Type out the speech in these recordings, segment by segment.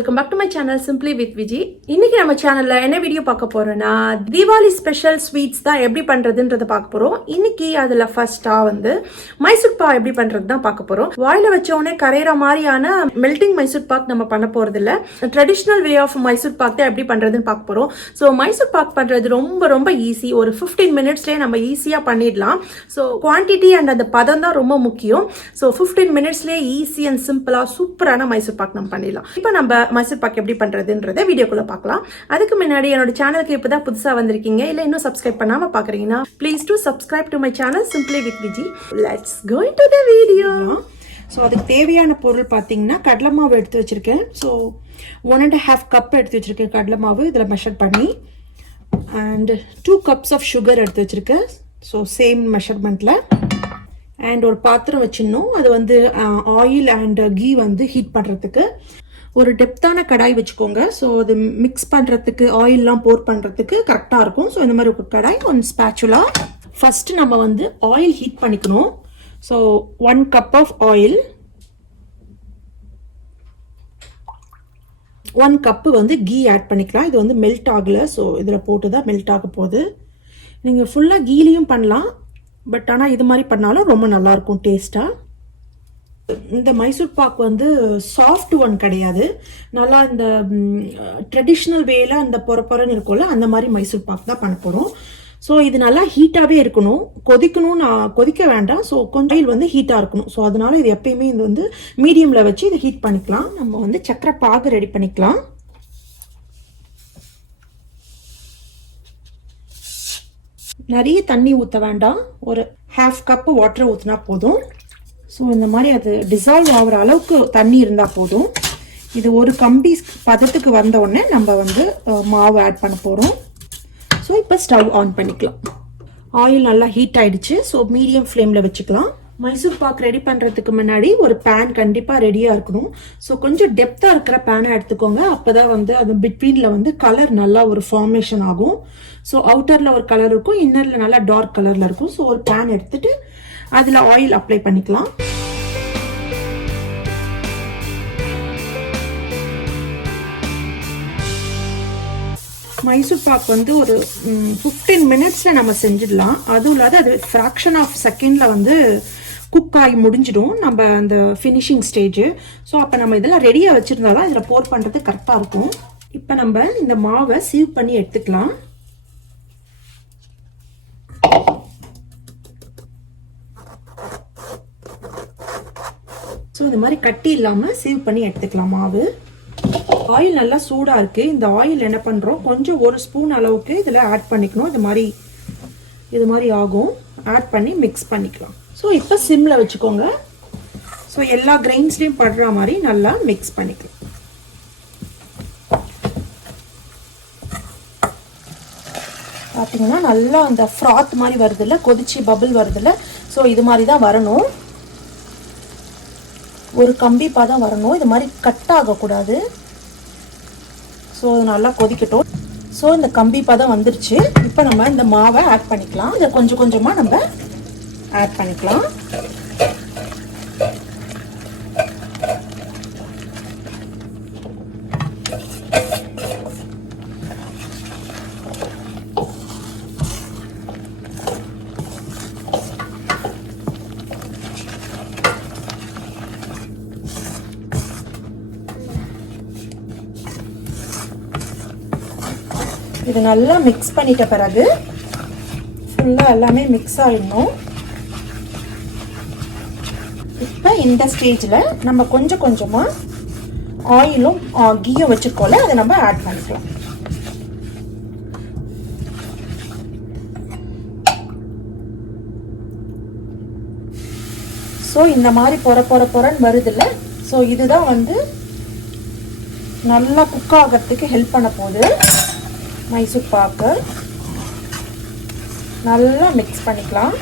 welcome back to my channel Simply with Viji. இன்னைக்கு நம்ம சேனல்ல என்ன வீடியோ பார்க்க போறோம்னா Diwali ஸ்பெஷல் ஸ்வீட்ஸ் தான் எப்படி பண்றதுன்றத பார்க்க போறோம். இன்னைக்கு அதுல ஃபர்ஸ்டா மைசூர் பாக் எப்படி பண்றது தான் பார்க்க போறோம். வாயில வச்ச உடனே கரையற மாதிரியான மெல்டிங் மைசூர் பாக் நம்ம பண்ண போறது இல்ல. Traditional way of Mysore pak தான் எப்படி பண்றதுன்னு பார்க்க போறோம். சோ மைசூர் பாக் பண்றது ரொம்ப ஈஸி. ஒரு 15 மினிட்ஸ்லயே நம்ம ஈஸியா பண்ணிடலாம். சோ குவாண்டிட்டி அண்ட் அந்த பதம் தான் ரொம்ப முக்கியம். சோ 15 மினிட்ஸ்லயே ஈஸி அண்ட் சிம்பிளா சூப்பரான மைசூர் பாக் நம்ம பண்ணிடலாம். இப்போ நம்ம மைசூர் பாக் எப்படி பண்றதுன்றதை வீடியோக்குள்ள பார்க்கலாம். அதுக்கு முன்னாடி என்னோட சேனலுக்கு இப்பதான் புதுசா வந்திருக்கீங்க இல்ல இன்னும் சப்ஸ்கிரைப் பண்ணாம பாக்குறீங்கன்னா please do subscribe to my channel simply with Viji. Let's go into the video. So அதுக்கு தேவையான பொருள் பார்த்தீங்கன்னா கடலை மாவு எடுத்து வச்சிருக்கேன். ஸோ 1.5 கப் எடுத்து வச்சிருக்கேன் கடலை மாவு இதில் மெஷர் பண்ணி. அண்ட் 2 கப்ஸ் ஆஃப் சுகர் எடுத்து வச்சிருக்கேன். So same மெஷர்மெண்ட்ல. அண்ட் ஒரு பாத்திரம் வச்சிடணும். அது ஆயில் அண்ட் கீ ஹீட் பண்ணுறதுக்கு ஒரு டெப்தான கடாய் வச்சுக்கோங்க. ஸோ அது மிக்ஸ் பண்ணுறதுக்கு ஆயிலெலாம் போர் பண்ணுறதுக்கு கரெக்டாக இருக்கும். ஸோ இந்த மாதிரி ஒரு கடாய், ஒன் ஸ்பேச்சுலா. ஃபர்ஸ்ட் நம்ம ஆயில் ஹீட் பண்ணிக்கணும். So 1 cup of oil, 1 cup ghee add பண்ணிக்கலாம். இது மெல்ட் ஆகலை. ஸோ இதில் போட்டு தான் மெல்ட் ஆக போகுது. நீங்கள் ஃபுல்லாக கீலையும் பண்ணலாம், பட் ஆனால் இது மாதிரி பண்ணாலும் ரொம்ப நல்லாயிருக்கும் டேஸ்ட்டாக. இந்த மைசூர் பாக் சாஃப்ட் ஒன் கிடையாது. நல்லா இந்த ட்ரெடிஷ்னல் வேல அந்த பொறன்னு இருக்கும்ல, அந்த மாதிரி மைசூர் பாக் தான் பண்ண போகிறோம். ஸோ இது நல்லா ஹீட்டாகவே இருக்கணும். கொதிக்க வேண்டாம். ஸோ கொஞ்சம் ஹீட்டாக இருக்கணும். ஸோ அதனால இது எப்பயுமே இது மீடியமில் வச்சு இதை ஹீட் பண்ணிக்கலாம். நம்ம சக்கரை பாகு ரெடி பண்ணிக்கலாம். நிறைய தண்ணி ஊற்ற வேண்டாம். ஒரு 1/2 கப்பு வாட்டர் ஊற்றினா போதும். ஸோ இந்த மாதிரி அது டிசால்வ் ஆகிற அளவுக்கு தண்ணி இருந்தால் போதும். இது ஒரு கம்பி பதத்துக்கு வந்த உடனே நம்ம மாவு ஆட் பண்ண போகிறோம். ஸோ இப்போ ஸ்டவ் ஆன் பண்ணிக்கலாம். ஆயில் நல்லா ஹீட் ஆயிடுச்சு. ஸோ மீடியம் ஃப்ளேமில் வச்சுக்கலாம். மைசூர் பாக் ரெடி பண்ணுறதுக்கு முன்னாடி ஒரு பேன் கண்டிப்பாக ரெடியாக இருக்கணும். ஸோ கொஞ்சம் டெப்த்தாக இருக்கிற பேனை எடுத்துக்கோங்க. அப்போ தான் அது பிட்வீனில் கலர் நல்லா ஒரு ஃபார்மேஷன் ஆகும். ஸோ அவுட்டரில் ஒரு கலர் இருக்கும், இன்னரில் நல்லா டார்க் கலரில் இருக்கும். ஸோ ஒரு பேன் எடுத்துட்டு அதில் ஆயில் அப்ளை பண்ணிக்கலாம். மைசூர் பாக் ஒரு 15 மினிட்ஸில் நம்ம செஞ்சிடலாம். அதுவும் இல்லாத அது ஃப்ராக்ஷன் ஆஃப் செகண்டில் குக் ஆகி முடிஞ்சிடும் நம்ம அந்த ஃபினிஷிங் ஸ்டேஜ். ஸோ அப்போ நம்ம இதெல்லாம் ரெடியாக வச்சுருந்தா தான் இதில் போர் பண்ணுறது கரெக்டாக இருக்கும். இப்போ நம்ம இந்த மாவை சீவ் பண்ணி எடுத்துக்கலாம். ஸோ இந்த மாதிரி கட்டி இல்லாமல் சீவ் பண்ணி எடுத்துக்கலாம் மாவு. ஆயில் நல்லா சூடாக இருக்குது. இந்த ஆயில் என்ன பண்ணுறோம், கொஞ்சம் 1 ஸ்பூன் அளவுக்கு இதில் ஆட் பண்ணிக்கணும். இது மாதிரி ஆகும். ஆட் பண்ணி மிக்ஸ் பண்ணிக்கலாம். ஸோ இப்போ சிம்மில் வச்சுக்கோங்க. ஸோ எல்லா கிரெயின்ஸ்லையும் படுற மாதிரி நல்லா மிக்ஸ் பண்ணிக்கலாம். பார்த்தீங்கன்னா நல்லா அந்த ஃப்ராத் மாதிரி வருதில்ல, கொதிச்சு பபிள் வருதில்ல. ஸோ இது மாதிரி தான் வரணும். ஒரு கம்பி பாதம் வரணும். இது மாதிரி கட் ஆகக்கூடாது. ஸோ நல்லா கொதிக்கட்டும். ஸோ இந்த கம்பி பாதம் வந்துருச்சு. இப்போ நம்ம இந்த மாவை ஆட் பண்ணிக்கலாம். இதை கொஞ்சம் கொஞ்சமாக நம்ம ஆட் பண்ணிக்கலாம். இது நல்லா மிக்ஸ் பண்ணிட்ட பிறகு ஃபுல்லாக எல்லாமே மிக்ஸ் ஆகிடணும். இப்போ இந்த ஸ்டேஜில் நம்ம கொஞ்சம் கொஞ்சமாக ஆயிலும் கீயும் வச்சுருக்கோம்ல, அதை நம்ம ஆட் பண்ணிக்கலாம். ஸோ இந்த மாதிரி பொறன்னு வருதில்ல. ஸோ இதுதான் நல்லா குக் ஆகிறதுக்கு ஹெல்ப் பண்ண போகுது. மைசூர் பாக்கு நல்லா மிக்ஸ் பண்ணிக்கலாம்.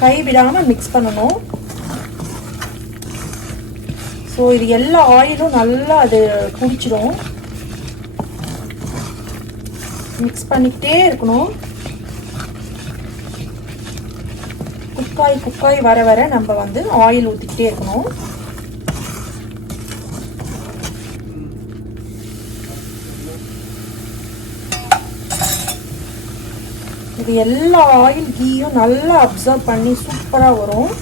கை விடாமல் மிக்ஸ் பண்ணணும். ஸோ இது எல்லா ஆயிலும் நல்லா அது குடிச்சிடும். மிக்ஸ் பண்ணிக்கிட்டே இருக்கணும். குக்காய் வர வர நம்ம ஆயில் ஊற்றிக்கிட்டே இருக்கணும். இது எல்லா ஆயில் கீயும் நல்லா அப்சர்வ் பண்ணி சூப்பராக வரும்.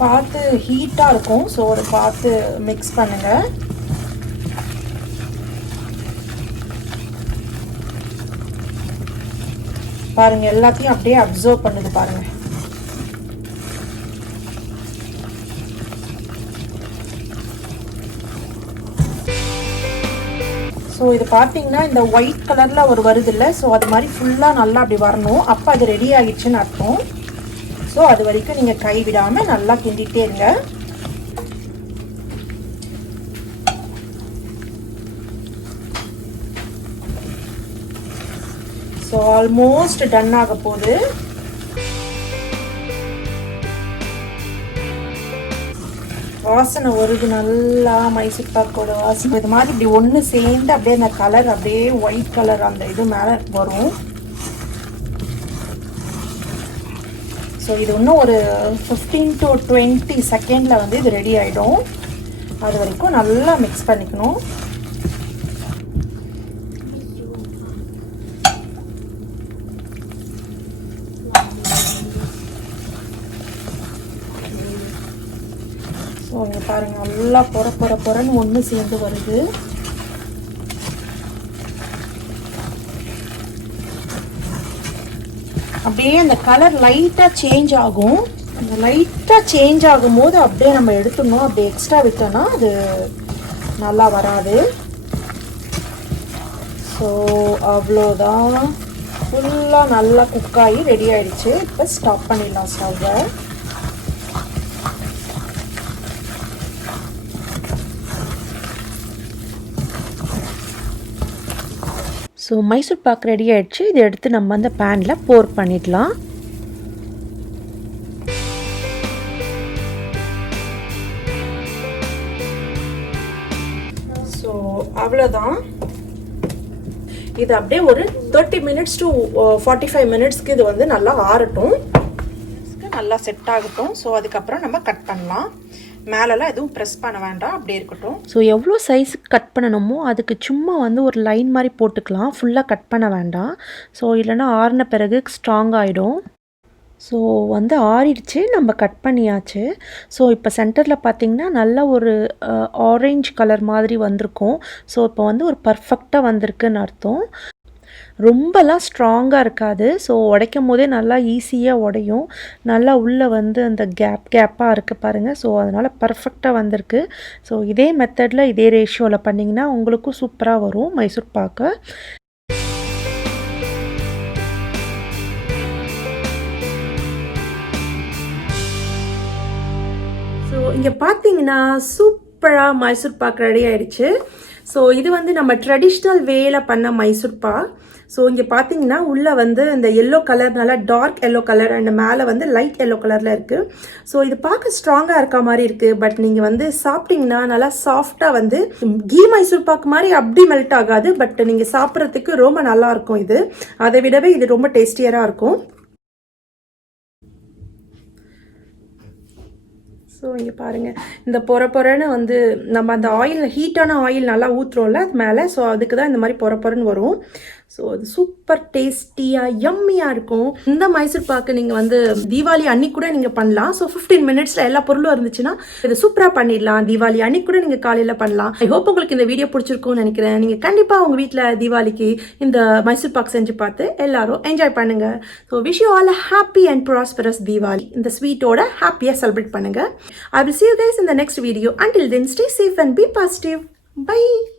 பார்த்து ஹீட்டாக இருக்கும், ஸோ அதை பார்த்து மிக்ஸ் பண்ணுங்கள். பாருங்கள், எல்லாத்தையும் அப்படியே அப்சர்வ் பண்ணுது பாருங்கள். ஸோ இது பார்த்தீங்கன்னா இந்த ஒயிட் கலரில் ஒரு வருது இல்லை, ஸோ அது மாதிரி ஃபுல்லாக நல்லா அப்படி வரணும். அப்போ அது ரெடி ஆகிடுச்சுன்னு அர்த்தம். ஸோ அது வரைக்கும் நீங்கள் கைவிடாமல் நல்லா கிண்டிகிட்டே இருங்க. ஸோ ஆல்மோஸ்ட் டன் ஆக போகுது. வாசனை வருது நல்லா, மைசூர் பாக்கோட வாசனை. இது மாதிரி இப்படி ஒன்று சேர்ந்து அப்படியே அந்த கலர் அப்படியே ஒயிட் கலர் அந்த இது மேலே வரும். ஸோ இது இன்னும் ஒரு 15 to 20 செகண்டில் வந்து இது ரெடி ஆகிடும். அது வரைக்கும் நல்லா மிக்ஸ் பண்ணிக்கணும். ஸோ இங்கே பாருங்கள், நல்லா பொறன்னு ஒன்று சேர்ந்து வருது. அப்படியே அந்த கலர் லைட்டாக சேஞ்ச் ஆகும். அந்த லைட்டாக சேஞ்ச் ஆகும்போது அப்படியே நம்ம எடுத்துடணும். அப்படியே எக்ஸ்ட்ரா விட்டோன்னா அது நல்லா வராது. ஸோ அவ்வளோதான், ஃபுல்லாக நல்லா குக் ஆகி ரெடி ஆகிடுச்சு. இப்போ ஸ்டாப் பண்ணிடலாம் ஸ்டவ்வை. ஸோ மைசூர் பாக் ரெடி ஆகிடுச்சு. இதை எடுத்து நம்ம அந்த பேனில் போர் பண்ணிடலாம். ஸோ அவ்வளோதான். இது அப்படியே ஒரு 30 minutes to 45 minutesக்கு இது வந்து நல்லா ஆறட்டும், நல்லா செட் ஆகட்டும். ஸோ அதுக்கப்புறம் நம்ம கட் பண்ணலாம். மேலெல்லாம் எதுவும் ப்ரெஸ் பண்ண வேண்டாம், அப்படியே இருக்கட்டும். ஸோ எவ்வளோ சைஸுக்கு கட் பண்ணணுமோ அதுக்கு சும்மா வந்து ஒரு லைன் மாதிரி போட்டுக்கலாம், ஃபுல்லாக கட் பண்ண வேண்டாம். ஸோ இல்லைன்னா ஆறின பிறகு ஸ்ட்ராங் ஆகிடும். ஸோ வந்து ஆறிடுச்சு, நம்ம கட் பண்ணியாச்சு. ஸோ இப்போ சென்டரில் பார்த்திங்கன்னா நல்ல ஒரு ஆரஞ்சு கலர் மாதிரி வந்திருக்கும். ஸோ இப்போ வந்து ஒரு பர்ஃபெக்டாக வந்திருக்குன்னு அர்த்தம். ரொம்பலாம் ஸ்ட்ராங்காக இருக்காது. ஸோ உடைக்கும் போதே நல்லா ஈஸியாக உடையும். நல்லா உள்ளே வந்து அந்த கேப்பாக இருக்குது பாருங்கள். ஸோ அதனால் பர்ஃபெக்டாக வந்திருக்கு. ஸோ இதே மெத்தடில் இதே ரேஷியோவில் பண்ணிங்கன்னா உங்களுக்கும் சூப்பராக வரும் மைசூர் பாக்கு. ஸோ இங்கே பார்த்தீங்கன்னா சூப்பராக மைசூர் பாக் ரெடி ஆயிடுச்சு. ஸோ இது வந்து நம்ம ட்ரெடிஷ்னல் வேல பண்ண மைசூர் பாக். ஸோ இங்கே பார்த்தீங்கன்னா உள்ளே வந்து இந்த எல்லோ கலர், நல்லா டார்க் எல்லோ கலர், அண்ட் மேலே வந்து லைட் எல்லோ கலரில் இருக்குது. ஸோ இது பார்க்க ஸ்ட்ராங்காக இருக்க மாதிரி இருக்குது. பட் நீங்கள் வந்து சாப்பிட்டீங்கன்னா நல்லா சாஃப்டாக வந்து கீ மைசூர் பாக் மாதிரி அப்படி மெல்ட் ஆகாது. பட் நீங்கள் சாப்பிட்றதுக்கு ரொம்ப நல்லாயிருக்கும். இது அதை விடவே இது ரொம்ப டேஸ்டியராக இருக்கும். ஸோ இங்கே பாருங்கள், இந்த பொறன்னு வந்து நம்ம அந்த ஆயில், ஹீட்டான ஆயில் நல்லா ஊற்றுறோம்ல அது மேலே. ஸோ அதுக்கு தான் இந்த மாதிரி பொறன்னு வரும். ஸோ அது சூப்பர் டேஸ்டியாக யம்மியாக இருக்கும். இந்த மைசூர் பாக்கு நீங்கள் வந்து தீபாவளி அன்னைக்கு கூட நீங்கள் பண்ணலாம். ஸோ 15 minutesல எல்லா பொருளும் இருந்துச்சுன்னா இது சூப்பராக பண்ணிடலாம். தீபாவளி அன்னைக்கு கூட நீங்கள் காலையில் பண்ணலாம். ஐ ஹோப் உங்களுக்கு இந்த வீடியோ பிடிச்சிருக்கும்னு நினைக்கிறேன். நீங்கள் கண்டிப்பாக உங்கள் வீட்டில் தீபாவளிக்கு இந்த மைசூர் பாக் செஞ்சு பார்த்து எல்லாரும் என்ஜாய் பண்ணுங்கள். So wish you all a happy and prosperous Deepavali. இந்த ஸ்வீட்டோட ஹாப்பியாக செலிப்ரேட் பண்ணுங்கள். I will see you guys in the next video. Until then, stay safe and be positive. Bye.